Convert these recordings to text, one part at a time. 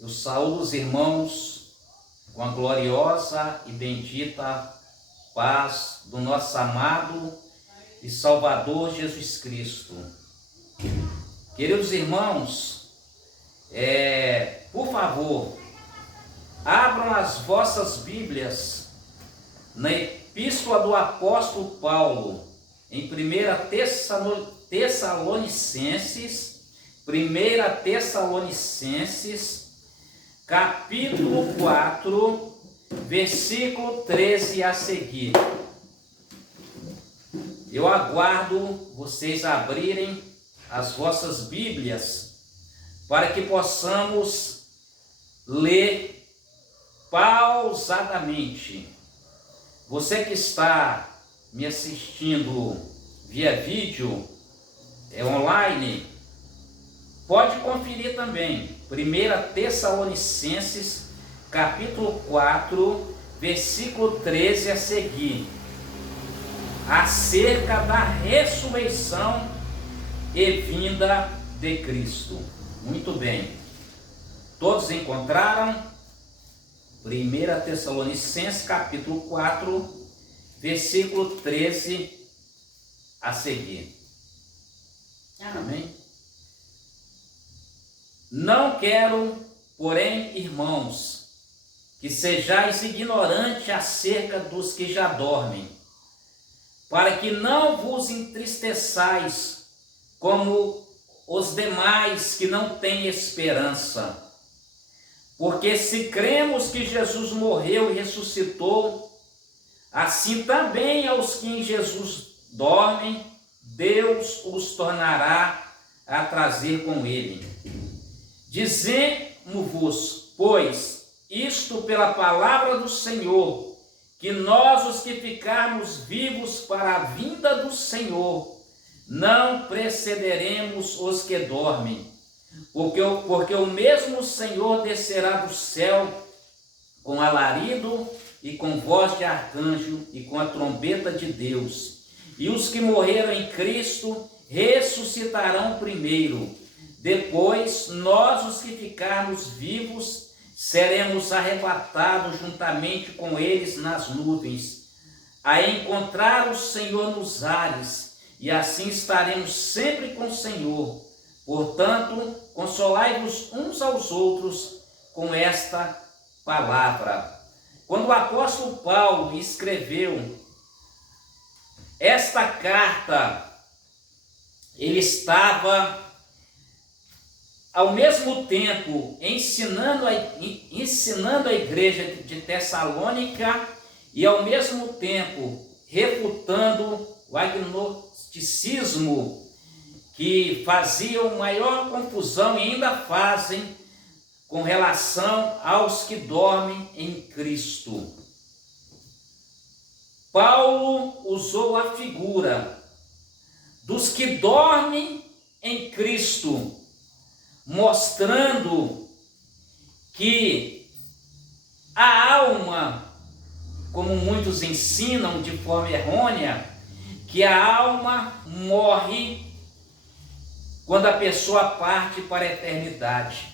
Eu saúdo os irmãos com a gloriosa e bendita paz do nosso amado e Salvador Jesus Cristo. Queridos irmãos, por favor, abram as vossas Bíblias na Epístola do Apóstolo Paulo, em 1 Tessalonicenses, capítulo 4, versículo 13 a seguir. Eu aguardo vocês abrirem as vossas Bíblias para que possamos ler pausadamente. Você que está me assistindo via vídeo, online, pode conferir também. 1 Tessalonicenses, capítulo 4, versículo 13 a seguir, acerca da ressurreição e vinda de Cristo. Muito bem. Todos encontraram? 1 Tessalonicenses, capítulo 4, versículo 13 a seguir. Amém? Não quero, porém, irmãos, que sejais ignorantes acerca dos que já dormem, para que não vos entristeçais como os demais que não têm esperança. Porque se cremos que Jesus morreu e ressuscitou, assim também aos que em Jesus dormem, Deus os tornará a trazer com ele. Dizemos-vos, pois, isto pela palavra do Senhor, que nós, os que ficarmos vivos para a vinda do Senhor, não precederemos os que dormem, porque o mesmo Senhor descerá do céu com alarido e com voz de arcanjo e com a trombeta de Deus, e os que morreram em Cristo ressuscitarão primeiro. Depois, nós, os que ficarmos vivos, seremos arrebatados juntamente com eles nas nuvens, a encontrar o Senhor nos ares, e assim estaremos sempre com o Senhor. Portanto, consolai-vos uns aos outros com esta palavra. Quando o apóstolo Paulo escreveu esta carta, ele estava ao mesmo tempo ensinando a igreja de Tessalônica e ao mesmo tempo refutando o agnosticismo que faziam maior confusão e ainda fazem com relação aos que dormem em Cristo. Paulo usou a figura dos que dormem em Cristo, mostrando que a alma, como muitos ensinam de forma errônea, que a alma morre quando a pessoa parte para a eternidade.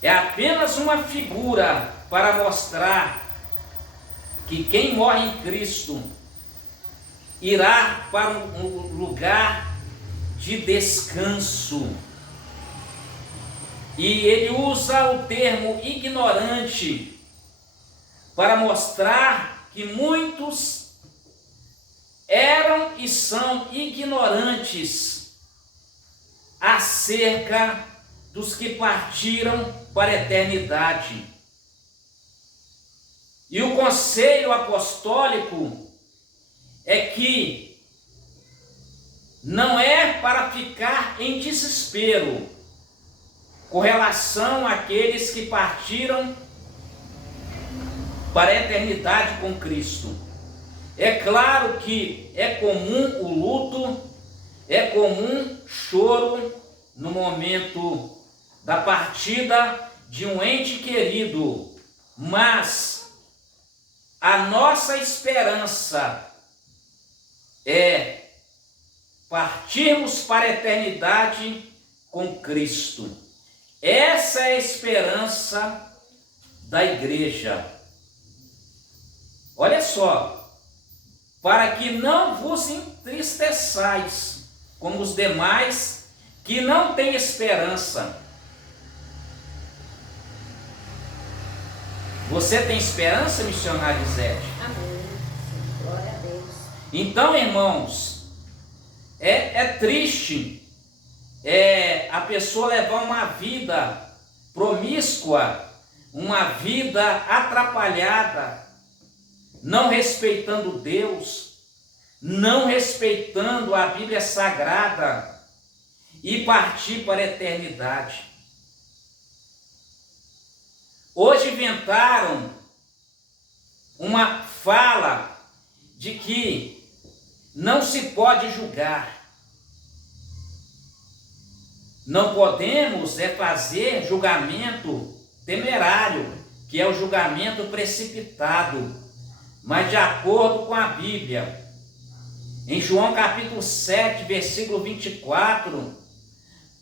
É apenas uma figura para mostrar que quem morre em Cristo irá para um lugar de descanso. E ele usa o termo ignorante para mostrar que muitos eram e são ignorantes acerca dos que partiram para a eternidade. E o conselho apostólico é que não é para ficar em desespero com relação àqueles que partiram para a eternidade com Cristo. É claro que é comum o luto, é comum choro no momento da partida de um ente querido, mas a nossa esperança é partirmos para a eternidade com Cristo. Essa é a esperança da igreja. Olha só, para que não vos entristeçais como os demais que não têm esperança. Você tem esperança, missionário Zete? Amém. Glória a Deus. Então, irmãos, é triste a pessoa levar uma vida promíscua, uma vida atrapalhada, não respeitando Deus, não respeitando a Bíblia Sagrada e partir para a eternidade. Hoje inventaram uma fala de que não se pode julgar. Não podemos fazer julgamento temerário, que é o julgamento precipitado, mas de acordo com a Bíblia. Em João capítulo 7, versículo 24,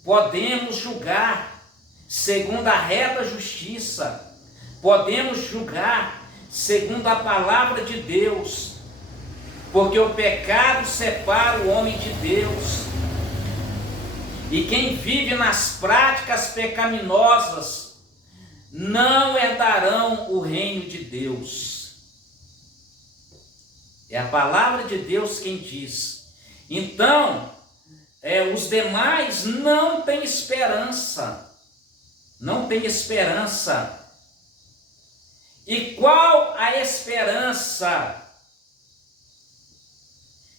podemos julgar segundo a reta justiça, podemos julgar segundo a palavra de Deus, porque o pecado separa o homem de Deus, e quem vive nas práticas pecaminosas não herdarão o reino de Deus. É a palavra de Deus quem diz. Então, os demais não têm esperança. Não tem esperança. E qual a esperança?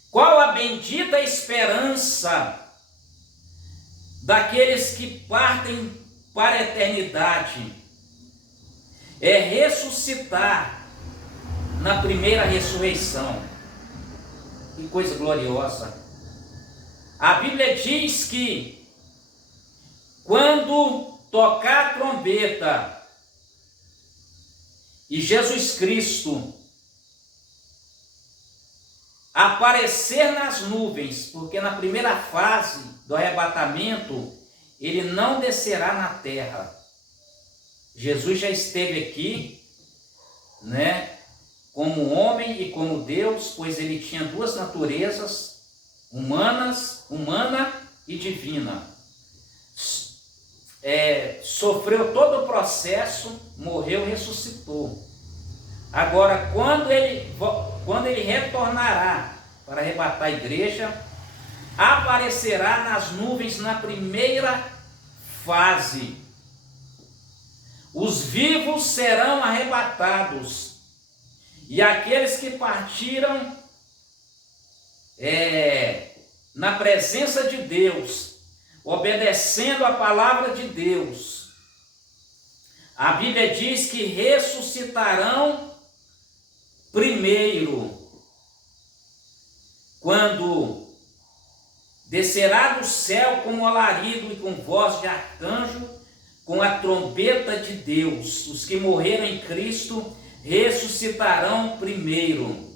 Qual a bendita esperança daqueles que partem para a eternidade? É ressuscitar na primeira ressurreição. Que coisa gloriosa! A Bíblia diz que quando tocar a trombeta e Jesus Cristo aparecer nas nuvens, porque na primeira fase do arrebatamento ele não descerá na terra. Jesus já esteve aqui, como homem e como Deus, pois ele tinha duas naturezas, humana e divina. Sofreu todo o processo, morreu e ressuscitou. Agora, quando ele retornará para arrebatar a igreja, aparecerá nas nuvens na primeira fase. Os vivos serão arrebatados, e aqueles que partiram na presença de Deus, obedecendo a palavra de Deus, a Bíblia diz que ressuscitarão primeiro, quando descerá do céu com alarido e com voz de arcanjo, com a trombeta de Deus. Os que morreram em Cristo ressuscitarão primeiro,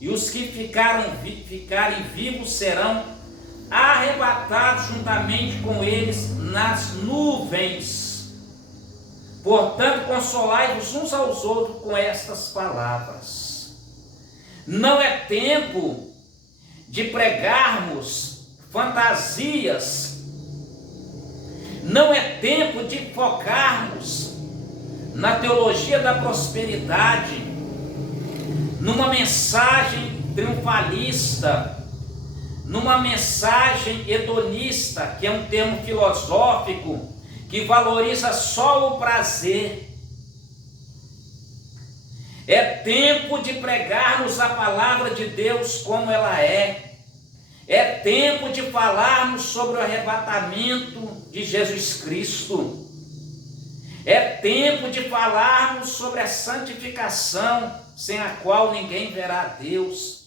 e os que ficarem vivos serão arrebatados juntamente com eles nas nuvens. Portanto, consolai-vos uns aos outros com estas palavras. Não é tempo de pregarmos fantasias, não é tempo de focarmos na teologia da prosperidade, numa mensagem triunfalista, numa mensagem hedonista, que é um termo filosófico que valoriza só o prazer. É tempo de pregarmos a palavra de Deus como ela é. É tempo de falarmos sobre o arrebatamento de Jesus Cristo. É tempo de falarmos sobre a santificação, sem a qual ninguém verá a Deus.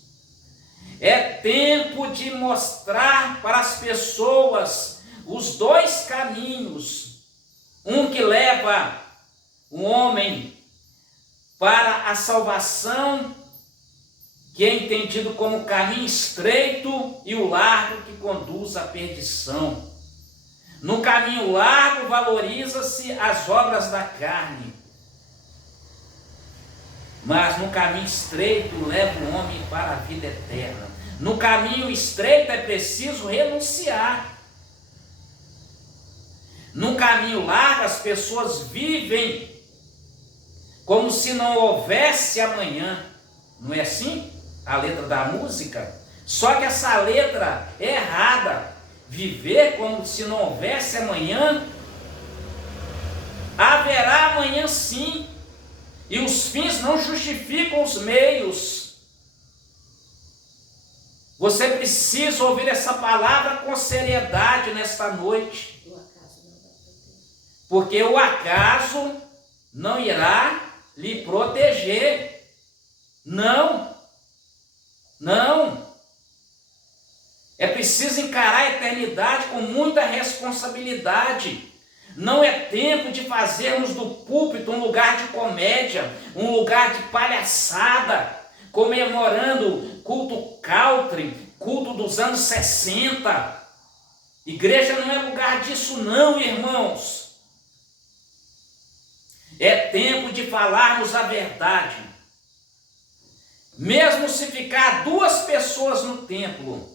É tempo de mostrar para as pessoas os dois caminhos, um que leva o homem para a salvação, que é entendido como caminho estreito, e o largo que conduz à perdição. No caminho largo valoriza-se as obras da carne, mas no caminho estreito leva o homem para a vida eterna. No caminho estreito é preciso renunciar. No caminho largo as pessoas vivem como se não houvesse amanhã. Não é assim a letra da música? Só que essa letra é errada. Viver como se não houvesse amanhã. Haverá amanhã sim. E os fins não justificam os meios. Você precisa ouvir essa palavra com seriedade nesta noite. Porque o acaso não irá lhe proteger. Não. Não. É preciso encarar a eternidade com muita responsabilidade. Não é tempo de fazermos do púlpito um lugar de comédia, um lugar de palhaçada, comemorando culto country, culto dos anos 60. Igreja não é lugar disso não, irmãos. É tempo de falarmos a verdade. Mesmo se ficar 2 pessoas no templo,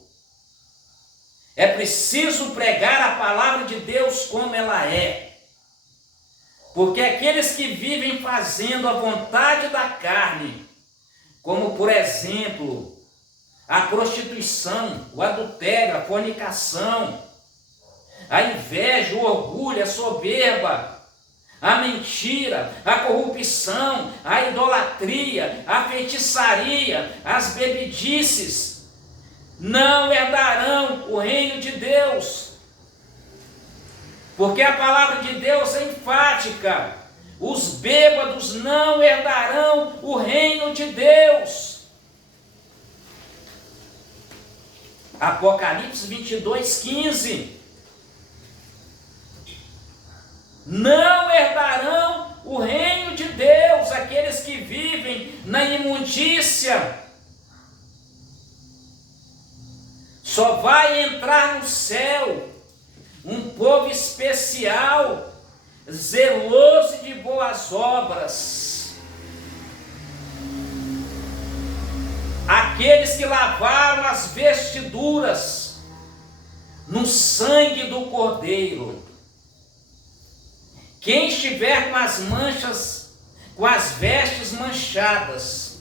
é preciso pregar a palavra de Deus como ela é. Porque aqueles que vivem fazendo a vontade da carne, como por exemplo, a prostituição, o adultério, a fornicação, a inveja, o orgulho, a soberba, a mentira, a corrupção, a idolatria, a feitiçaria, as bebedices, não herdarão o reino de Deus. Porque a palavra de Deus é enfática. Os bêbados não herdarão o reino de Deus. Apocalipse 22:15. Não herdarão o reino de Deus aqueles que vivem na imundícia. Só vai entrar no céu um povo especial, zeloso de boas obras. Aqueles que lavaram as vestiduras no sangue do Cordeiro. Quem estiver com as manchas, com as vestes manchadas,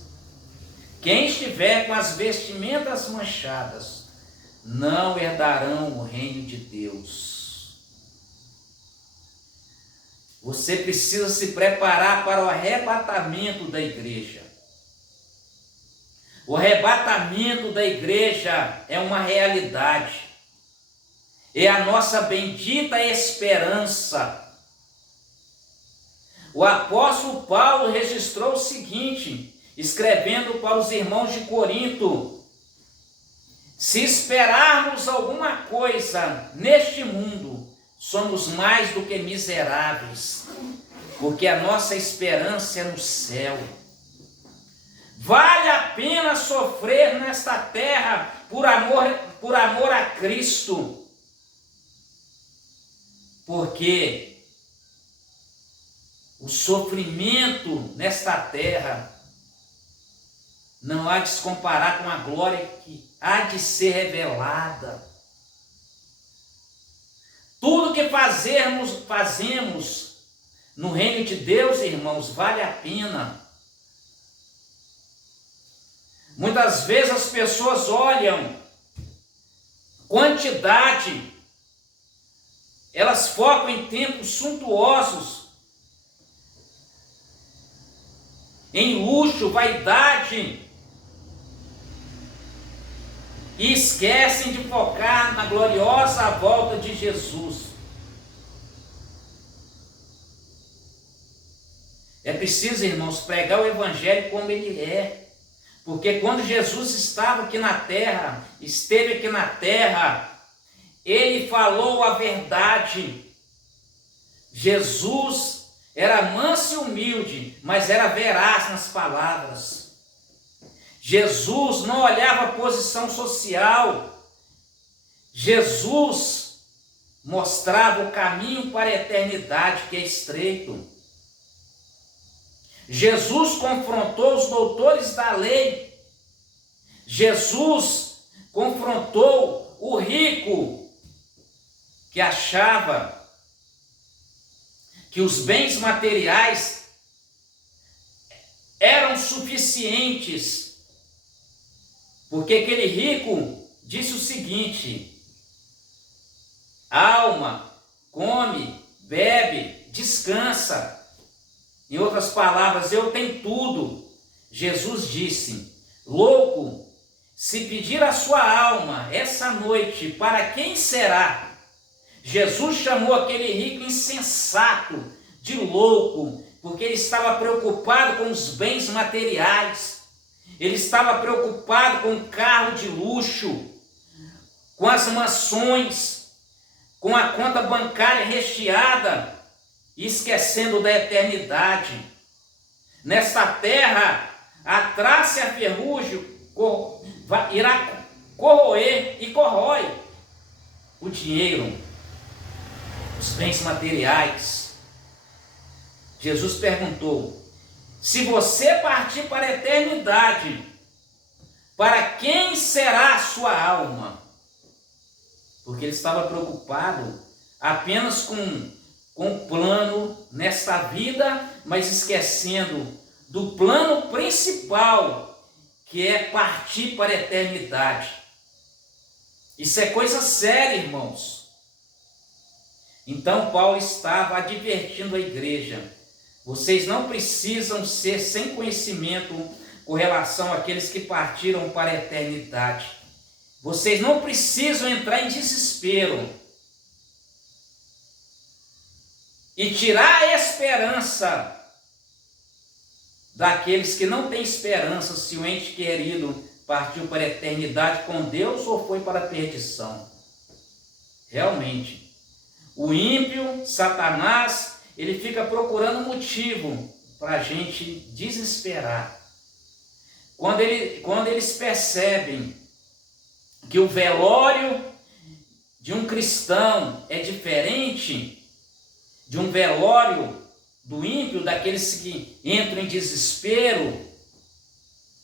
quem estiver com as vestimentas manchadas, não herdarão o reino de Deus. Você precisa se preparar para o arrebatamento da igreja. O arrebatamento da igreja é uma realidade. É a nossa bendita esperança. O apóstolo Paulo registrou o seguinte, escrevendo para os irmãos de Corinto: se esperarmos alguma coisa neste mundo, somos mais do que miseráveis, porque a nossa esperança é no céu. Vale a pena sofrer nesta terra por amor a Cristo, porque o sofrimento nesta terra não há de se comparar com a glória que há de ser revelada. Tudo que fazemos no reino de Deus, irmãos, vale a pena. Muitas vezes as pessoas olham quantidade, elas focam em templos suntuosos, em luxo, vaidade, e esquecem de focar na gloriosa volta de Jesus. É preciso, irmãos, pregar o evangelho como ele é. Porque quando Jesus esteve aqui na terra, ele falou a verdade. Jesus era manso e humilde, mas era veraz nas palavras. Jesus não olhava a posição social. Jesus mostrava o caminho para a eternidade, que é estreito. Jesus confrontou os doutores da lei. Jesus confrontou o rico que achava que os bens materiais eram suficientes, porque aquele rico disse o seguinte: alma, come, bebe, descansa. Em outras palavras, eu tenho tudo. Jesus disse: louco, se pedir a sua alma essa noite, para quem será? Jesus chamou aquele rico insensato de louco, porque ele estava preocupado com os bens materiais, ele estava preocupado com o carro de luxo, com as mansões, com a conta bancária recheada, esquecendo da eternidade. Nesta terra, a traça e a ferrugem irá corroer e corrói o dinheiro, os bens materiais. Jesus perguntou: se você partir para a eternidade, para quem será a sua alma? Porque ele estava preocupado apenas com o plano nesta vida, mas esquecendo do plano principal, que é partir para a eternidade. Isso é coisa séria, irmãos. Então Paulo estava advertindo a igreja: vocês não precisam ser sem conhecimento com relação àqueles que partiram para a eternidade. Vocês não precisam entrar em desespero e tirar a esperança daqueles que não têm esperança se o ente querido partiu para a eternidade com Deus ou foi para a perdição. Realmente, o ímpio, Satanás, ele fica procurando motivo para a gente desesperar. Quando eles percebem que o velório de um cristão é diferente de um velório do ímpio, daqueles que entram em desespero,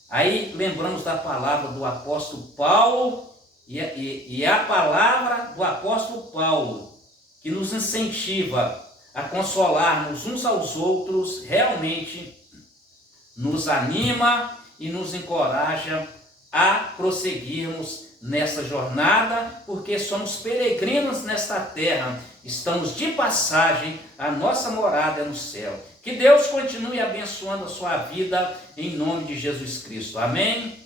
aí lembramos da palavra do apóstolo Paulo, e a palavra do apóstolo Paulo, que nos incentiva a consolarmos uns aos outros, realmente nos anima e nos encoraja a prosseguirmos nessa jornada, porque somos peregrinos nesta terra, estamos de passagem, a nossa morada é no céu. Que Deus continue abençoando a sua vida, em nome de Jesus Cristo. Amém?